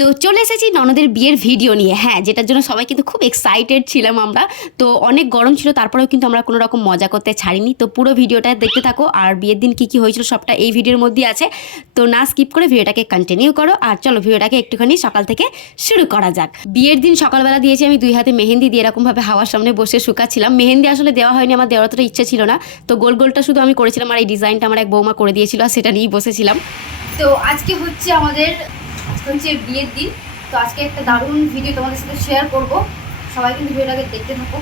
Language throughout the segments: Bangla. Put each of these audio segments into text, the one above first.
তো চলে এসেছি ননদের বিয়ের ভিডিও নিয়ে। হ্যাঁ যেটার জন্য সবাই কিন্তু খুব এক্সাইটেড ছিলাম আমরা। তো অনেক গরম ছিল, তারপরেও কিন্তু আমরা কোনো রকম মজা করতে ছাড়িনি। তো পুরো ভিডিওটা দেখতে থাকো, আর বিয়ের দিন কী কী হয়েছিল সবটা এই ভিডিওর মধ্যেই আছে। তো না স্কিপ করে ভিডিওটাকে কন্টিনিউ করো, আর চলো ভিডিওটাকে একটুখানি সকাল থেকে শুরু করা যাক। বিয়ের দিন সকালবেলা দিয়েছি আমি দুই হাতে মেহেন্দি দিয়ে এরকমভাবে হাওয়ার সামনে বসে শুকাচ্ছিলাম। মেহেন্দি আসলে দেওয়া হয়নি, আমার দেওয়ার অতটা ইচ্ছে ছিল না। তো গোল গোলটা শুধু আমি করেছিলাম, আর এই ডিজাইনটা আমার এক বৌমা করে দিয়েছিল, আর সেটা নিয়েই বসেছিলাম। তো আজকে হচ্ছে আমাদের আজকে হচ্ছে বিয়ের দিন, তো আজকে একটা দারুণ ভিডিও তোমাদের সাথে শেয়ার করব। সবাই কিন্তু ভিডিওটাকে দেখতে থাকো।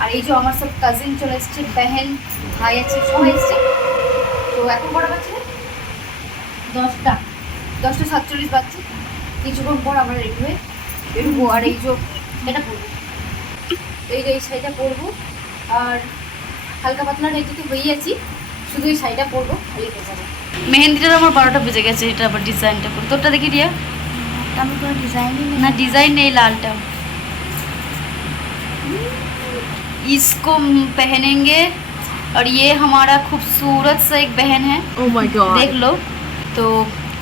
আর এই যে আমার সব কাজিন চলে এসছে, বেহেন, ভাই আছে, সবাই এসছে। তো এখন কটা বাজছে? দশটা। দশটা সাতচল্লিশ বাজছে। কিছুক্ষণ পর আমরা রেডি হয়ে বেরোবো। আর এই যে এটা পরবো। এই যে এই শাড়িটা পরবো। আর হালকা পাতলা রেডি তো হয়েই আছি। শুধু এই শাড়িটা পরবো খালি হয়ে যাবো মেহেন্দিটার আমার বারোটা বেজে গেছে এটা আবার ডিজাইনটা করে তোরটা দেখি রিয়া আমি কোনো ডিজাইনই না डिजाइन नहीं लालटा इसको पहनेंगे और ये हमारा खूबसूरत सा एक बहन है Oh my god. দেখ লো তো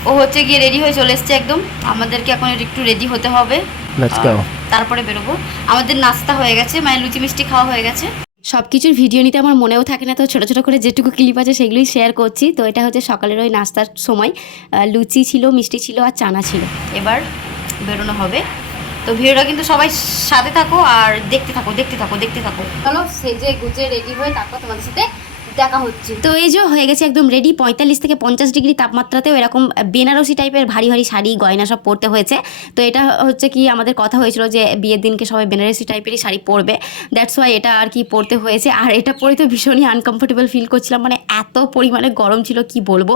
ও হচ্ছে গিয়ে রেডি হয়ে চলে এসছে একদম আমাদেরকে এখন একটু রেডি হতে হবে Let's go. তারপরে বেরোবো আমাদের নাস্তা হয়ে গেছে মানে লুচি মিষ্টি খাওয়া হয়ে গেছে সব কিছুর ভিডিও নিতে আমার মনেও থাকে না, তো ছোটো ছোটো করে যেটুকু ক্লিপ আছে সেগুলোই শেয়ার করছি। তো এটা হচ্ছে সকালের ওই নাস্তার সময়। লুচি ছিল, মিষ্টি ছিল আর চানা ছিল। এবার বেরোনো হবে। তো ভিডিওটা কিন্তু সবাই সাথে থাকো আর দেখতে থাকো দেখতে থাকো দেখতে থাকো। চলো সেজে গুজে রেডি হয়ে তারপর তোমাদের সাথে দেখা হচ্ছে। তো এই যে হয়ে গেছে একদম রেডি পঁয়তাল্লিশ থেকে পঞ্চাশ ডিগ্রি তাপমাত্রাতেও এরকম বেনারসি টাইপের ভারী ভারী শাড়ি গয়না সব পরতে হয়েছে। তো এটা হচ্ছে কি আমাদের কথা হয়েছিল যে বিয়ের দিনকে সবাই বেনারসি টাইপেরই শাড়ি পরবে। দ্যাটস ওয়াই এটা আর কি পরতে হয়েছে। আর এটা পরে তো ভীষণই আনকমফোর্টেবল ফিল করছিলাম। মানে এত পরিমাণে গরম ছিল কি বলব?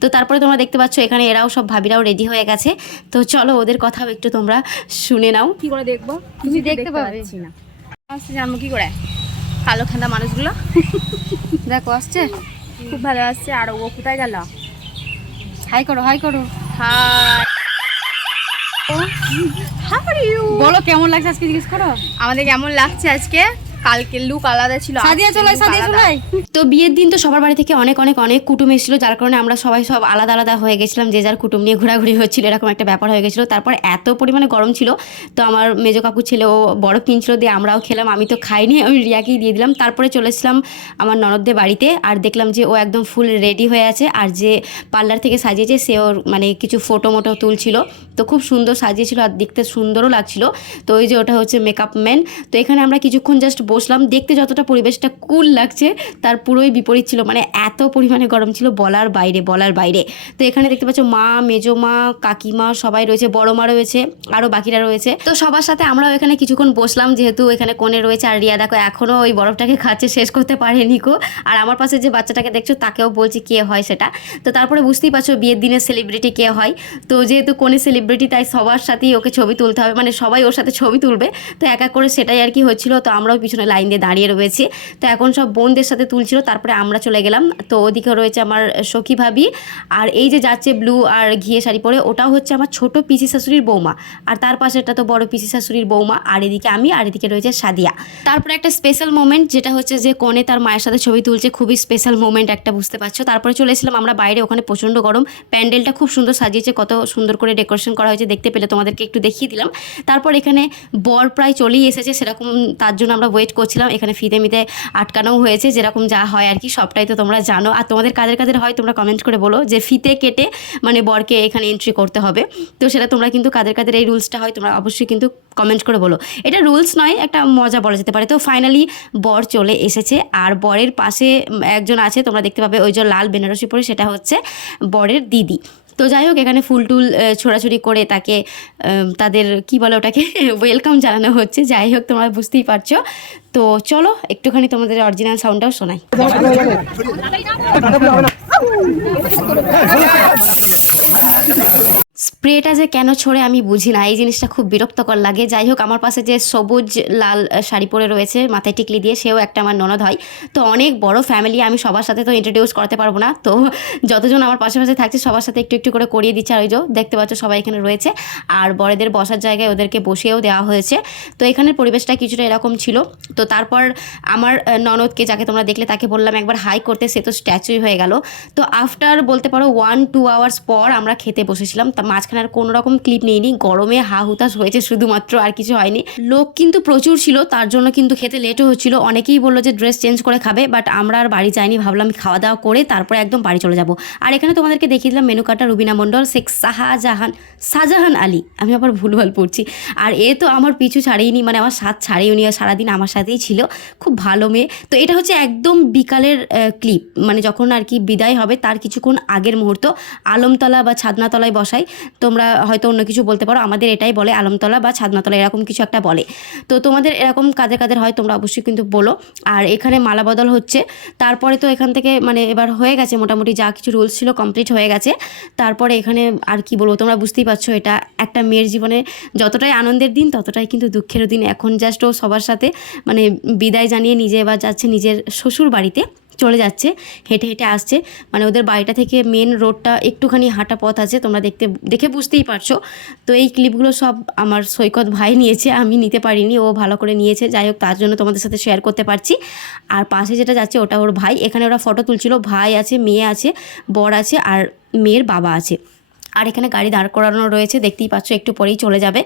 তো তারপরে তোমরা দেখতে পাচ্ছ এখানে এরাও সব ভাবিরাও রেডি হয়ে গেছে। তো চলো ওদের কথাও একটু তোমরা শুনে নাও। কি করে দেখব? তুমি দেখতে পাবে। না। আসছে জানব কি করে? কালো খান্দা মানুষগুলো। দেখো আসছে? খুব ভালো আসছে। আর ও কোথায় গেল? হাই করো হাই করো। হাই। বলো কেমন লাগছে আজকে জিজ্ঞেস করো? আমাদের কেমন লাগছে আজকে? কালকে লুক আলাদা ছিল সাদিয়া আজকে চলে সাদিয়া আলাদা। চলে। তো বিয়ের দিন তো সবার বাড়ি থেকে অনেক অনেক অনেক কুটুম এসেছিল যার কারণে আমরা সবাই সব আলাদা আলাদা হয়ে গেছিলাম যে যার কুটুম নিয়ে ঘোরাঘুরি হচ্ছিল এরকম একটা ব্যাপার হয়ে গেছিল। তারপর এত পরিমাণে গরম ছিল তো আমার মেজো কাকু ছেলে ও বরফ কিনছিল দিয়ে আমরাও খেলাম আমি তো খাইনি আমি রিয়াকেই দিয়ে দিলাম। তারপরে চলে এসেছিলাম আমার ননদদের বাড়িতে আর দেখলাম যে ও একদম ফুল রেডি হয়ে আছে আর যে পার্লার থেকে সাজিয়েছে সে ওর মানে কিছু ফটো মোটো তুলছিল। তো খুব সুন্দর সাজিয়েছিল আর দেখতে সুন্দরও লাগছিল। তো ওই যে ওটা হচ্ছে মেকআপ ম্যান তো এখানে আমরা কিছুক্ষণ জাস্ট বসলাম, দেখতে যতটা পরিবেশটা কুল লাগছে, তার পুরোই বিপরীত ছিল। মানে এত পরিমাণে গরম ছিল বলার বাইরে বলার বাইরে। তো এখানে দেখতে পাচ্ছ মা, মেজো মা, কাকিমা সবাই রয়েছে, বড় মা রয়েছে আরও বাকিরা রয়েছে। তো সবার সাথে আমরাও এখানে কিছুক্ষণ বসলাম, যেহেতু এখানে কোণে রয়েছে, আর রিয়া দেখো এখনও ওই বরফটাকে খাচ্ছে, শেষ করতে পারেনি কো। আর আমার পাশে যে বাচ্চাটাকে দেখছ, তাকেও বলছি কে হয় সেটা। তো তারপরে বুঝতেই পারছ বিয়ের দিনের সেলিব্রিটি কে হয়। তো যেহেতু কোনে সেলিব্রিটি তাই সবার সাথেই ওকে ছবি তুলতে হবে। মানে সবাই ওর সাথে ছবি তুলবে। তো এক এক করে সেটাই আর কি হচ্ছিল। তো আমরাও পিছনে লাইন দিয়ে দাঁড়িয়ে রয়েছি। তো এখন সব বোনদের সাথে তুলছিল, তারপরে আমরা চলে গেলাম। তো ওদিকে রয়েছে আমার সখী ভাবি। আর এই যে যাচ্ছে ব্লু আর ঘিয়ে শাড়ি পরে, ওটাও হচ্ছে আমার ছোট পিসি শাশুড়ির বৌমা। আর তার পাশেরটা তো বড় পিসি শাশুড়ির বৌমা। আর এদিকে আমি, আর এদিকে রয়েছে সাদিয়া। তারপরে একটা স্পেশাল মোমেন্ট যেটা হচ্ছে যে কোণে তার মায়ের সাথে ছবি তুলছে, খুবই স্পেশাল মোমেন্ট একটা, বুঝতে পারছ? তারপরে চলে এসেছিলাম আমরা বাইরে, ওখানে প্রচণ্ড গরম। প্যান্ডেলটা খুব সুন্দর সাজিয়েছে, কত সুন্দর করে ডেকোরেশন করা হয়েছে, দেখতে পেলে তোমাদেরকে একটু দেখিয়ে দিলাম। তারপর এখানে বর প্রায় চলেই এসেছে, সেরকম তার জন্য আমরা ওয়েট করছিলাম, এখানে ফিতে মিতে আটকানোও হয়েছে, যেরকম যা হয় আর কি, সবটাই তো তোমরা জানো। আর তোমাদের কাদের কাদের হয়, তোমরা কমেন্ট করে বলো যে ফিতে কেটে মানে বরকে এখানে এন্ট্রি করতে হবে। তো সেটা তোমরা কিন্তু কাদের কাদের এই রুলসটা হয়, তোমরা অবশ্যই কিন্তু কমেন্ট করে বলো। এটা রুলস নয়, একটা মজা বলা যেতে পারে। তো ফাইনালি বর চলে এসেছে, আর বরের পাশে একজন আছে, তোমরা দেখতে পাবে, ওই যে লাল বেনারসি পরে, সেটা হচ্ছে বরের দিদি। তো যাই হোক, এখানে ফুল টুল ছোড়াছুড়ি করে তাকে তাদের, কি বলে ওটাকে ওয়েলকাম জানানো হচ্ছে। যাই হোক, তোমরা বুঝতেই পারছ। তো চলো, একটুখানি তোমাদের অরিজিনাল সাউন্ডটাও শোনাই। স্প্রেটা যে কেন ছড়ে আমি বুঝি না। এই জিনিসটা খুব বিরক্তকর লাগে। যাই হোক, আমার পাশে যে সবুজ লাল শাড়ি পরে রয়েছে, মাথায় টিকলি দিয়ে, সেও একটা আমার ননদ হয়। তো অনেক বড় ফ্যামিলি আমি সবার সাথে তো ইন্ট্রোডিউস করতে পারব না। তো যতজন আমার পাশে পাশে থাকছে, সবার সাথে একটু একটু করে করিয়ে দিচ্ছে। আর ওই যে দেখতে পাচ্ছ, সবাই এখানে রয়েছে। আর বড়দের বসার জায়গায় ওদেরকে বসিয়েও দেওয়া হয়েছে। তো এখানের পরিবেশটা কিছুটা এরকম ছিল। তো তারপর আমার ননদকে, যাকে তোমরা দেখলে, তাকে বললাম, একবার হাই করতে। সে তো স্ট্যাচুই হয়ে গেল। তো আফটার বলতে পারো ওয়ান টু আওয়ার্স পর আমরা খেতে বসেছিলাম। তা মাঝখানে আর কোনো রকম ক্লিপ নেইনি। গরমে হা হুতাশ হয়েছে শুধুমাত্র, আর কিছু হয়নি। লোক কিন্তু প্রচুর ছিল, তার জন্য কিন্তু খেতে লেটও হচ্ছিল। অনেকেই বলল যে ড্রেস চেঞ্জ করে খাবে বাট আমরা আর বাড়ি যাইনি, ভাবলাম খাওয়া দাওয়া করে তারপরে একদম বাড়ি চলে যাব। আর এখানে তোমাদেরকে দেখিয়ে দিলাম মেনু কার্ডটা রুবিনা মণ্ডল, শেখ শাহজাহান শাহজাহান আলী। আমি আবার ভুলভাল পড়ছি। আর এ তো আমার পিছু ছাড়েইনি মানে আমার সাথ ছাড়েই উনি সারাদিন আমার সাথেই ছিল। খুব ভালো মেয়ে। তো এটা হচ্ছে একদম বিকালের ক্লিপ মানে যখন আর কি বিদায় হবে, তার কিছুক্ষণ আগের মুহূর্ত। আলমতলা বা ছাদনাতলায় বসাই। তোমরা হয়তো অন্য কিছু বলতে পারো। আমাদের এটাই বলে, আলমতলা বা ছাদনাতলা, এরকম কিছু একটা বলে। তো তোমাদের এরকম কাদের কাদের হয়, তোমরা অবশ্যই কিন্তু বলো। আর এখানে মালা বদল হচ্ছে। তারপরে তো এখান থেকে মানে এবার হয়ে গেছে মোটামুটি যা কিছু রুলস ছিল কমপ্লিট হয়ে গেছে। তারপরে এখানে আর কি বলব, তোমরা বুঝতেই পারছ এটা একটা মেয়ের জীবনে যতটাই আনন্দের দিন, ততটাই কিন্তু দুঃখেরও দিন। এখন জাস্ট ও সবার সাথে মানে বিদায় জানিয়ে নিজে এবার যাচ্ছে নিজের শ্বশুর বাড়িতে চলে যাচ্ছে, হেঁটে হেঁটে আসছে। মানে ওদের বাড়িটা থেকে মেন রোডটা একটুখানি হাঁটা পথ আছে, তোমরা দেখতে, দেখে বুঝতেই পারছ। তো এই ক্লিপগুলো সব আমার সৈকত ভাই নিয়েছে, আমি নিতে পারিনি, ও ভালো করে নিয়েছে। যাই হোক, তার জন্য তোমাদের সাথে শেয়ার করতে পারছি। আর পাশে যেটা যাচ্ছে, ওটা ওর ভাই। এখানে ওরা ফটো তুলছিল, ভাই আছে, মেয়ে আছে, বর আছে, আর মেয়ের বাবা আছে। আর এখানে গাড়ি দাঁড় করানো রয়েছে, দেখতেই পাচ্ছ, একটু পরেই চলে যাবে।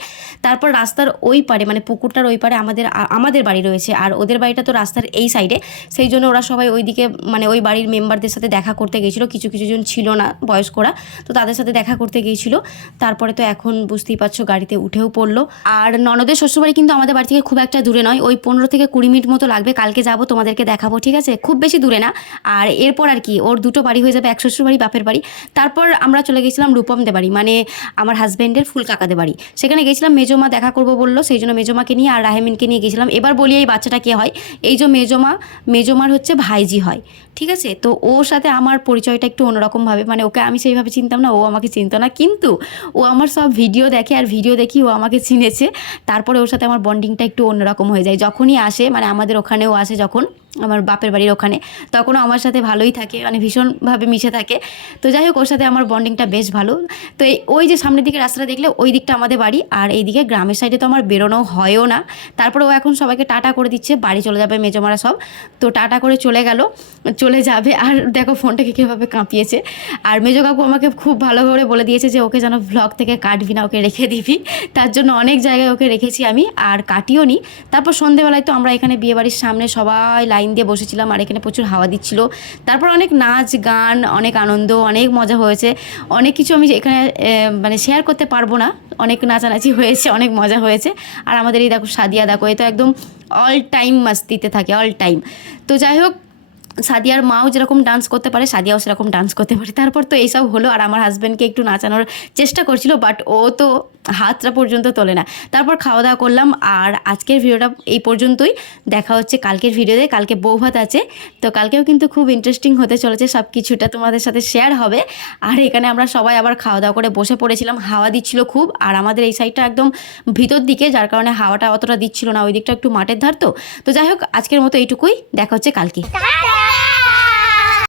তারপর রাস্তার ওই পারে মানে পুকুরটার ওই পারে আমাদের আমাদের বাড়ি রয়েছে। আর ওদের বাড়িটা তো রাস্তার এই সাইডে সেই জন্য ওরা সবাই ওইদিকে মানে ওই বাড়ির মেম্বারদের সাথে দেখা করতে গিয়েছিল কিছু কিছু জন ছিল না বয়স্করা, তো তাদের সাথে দেখা করতে গিয়েছিল তারপরে তো এখন বুঝতেই পারছ, গাড়িতে উঠেও পড়ল। আর ননদের শ্বশুরবাড়ি কিন্তু আমাদের বাড়ি থেকে খুব একটা দূরে নয়, ওই পনেরো থেকে কুড়ি মিনিট মতো লাগবে। কালকে যাব, তোমাদেরকে দেখাবো, ঠিক আছে? খুব বেশি দূরে না। আর এরপর আর কি, ওর দুটো বাড়ি হয়ে যাবে, এক শ্বশুর বাড়ি বাপের বাড়ি। তারপর আমরা চলে গেছিলাম রূপমদের বাড়ি মানে আমার হাজব্যান্ডের ফুল কাকাদের বাড়ি। সেখানে গেছিলাম, মেজমা দেখা করব বলল, সেই জন্য মেজমাকে নিয়ে আর রাহেমিনকে নিয়ে গেছিলাম। এবার বলি, এই বাচ্চাটা কে হয়? এই যে মেজমা, মেজমার হচ্ছে ভাইজি হয়, ঠিক আছে? তো ওর সাথে আমার পরিচয়টা একটু অন্যরকমভাবে মানে ওকে আমি সেইভাবে চিনতাম না, ও আমাকে চিনত না। কিন্তু ও আমার সব ভিডিও দেখে, আর ভিডিও দেখি ও আমাকে চিনেছে। তারপরে ওর সাথে আমার বন্ডিংটা একটু অন্যরকম হয়ে যায়। যখনই আসে মানে আমাদের ওখানেও আসে যখন আমার বাপের বাড়ির ওখানে। তখনও আমার সাথে ভালোই থাকে মানে ভীষণভাবে মিশে থাকে। তো যাই হোক, ওর সাথে আমার বন্ডিংটা বেশ ভালো। তো এই, ওই যে সামনের দিকে রাস্তাটা দেখলে, ওই দিকটা আমাদের বাড়ি। আর এইদিকে গ্রামের সাইডে তো আমার বেরোনো হয়ও না। তারপরে ও এখন সবাইকে টাটা করে দিচ্ছে, বাড়ি চলে যাবে মেজমারা সব। তো টাটা করে চলে গেল, চলে যাবে। আর দেখো ফোনটাকে কীভাবে কাঁপিয়েছে। আর মেজো কাকু আমাকে খুব ভালো করে বলে দিয়েছে যে, ওকে যেন ভ্লগ থেকে কাটবি না, ওকে রেখে দিবি। তার জন্য অনেক জায়গায় ওকে রেখেছি আমি, আর কাটিও নি তারপর সন্ধেবেলায় তো আমরা এখানে বিয়েবাড়ির সামনে সবাই লাইন দিয়ে বসেছিলাম আর এখানে প্রচুর হাওয়া দিচ্ছিল। তারপর অনেক নাচ, গান, অনেক আনন্দ, অনেক মজা হয়েছে। অনেক কিছু আমি এখানে মানে শেয়ার করতে পারব না। অনেক নাচানাচি হয়েছে, অনেক মজা হয়েছে। আর আমাদের এই দেখো সাদিয়া, দেখো, এ তো একদম অল টাইম মাস্তিতে থাকে অল টাইম তো যাই হোক, সাদিয়ার মাও যেরকম ডান্স করতে পারে, সাদিয়াও সেরকম ডান্স করতে পারে। তারপর তো এইসব হলো। আর আমার হাজব্যান্ডকে একটু নাচানোর চেষ্টা করছিল বাট ও তো হাতটা পর্যন্ত তোলে না। তারপর খাওয়া দাওয়া করলাম আর আজকের ভিডিওটা এই পর্যন্তই। দেখা হচ্ছে কালকের ভিডিওতে, কালকে বৌভাত আছে, তো কালকেও কিন্তু খুব ইন্টারেস্টিং হতে চলেছে সব কিছুটা তোমাদের সাথে শেয়ার হবে। আর এখানে আমরা সবাই আবার খাওয়া দাওয়া করে বসে পড়েছিলাম, হাওয়া দিচ্ছিল খুব। আর আমাদের এই সাইডটা একদম ভিতর দিকে, যার কারণে হাওয়াটা অতটা দিচ্ছিল না, ওই দিকটা একটু মাঠের ধার তো। তো যাই হোক, আজকের মতো এইটুকুই। দেখা হচ্ছে কালকে।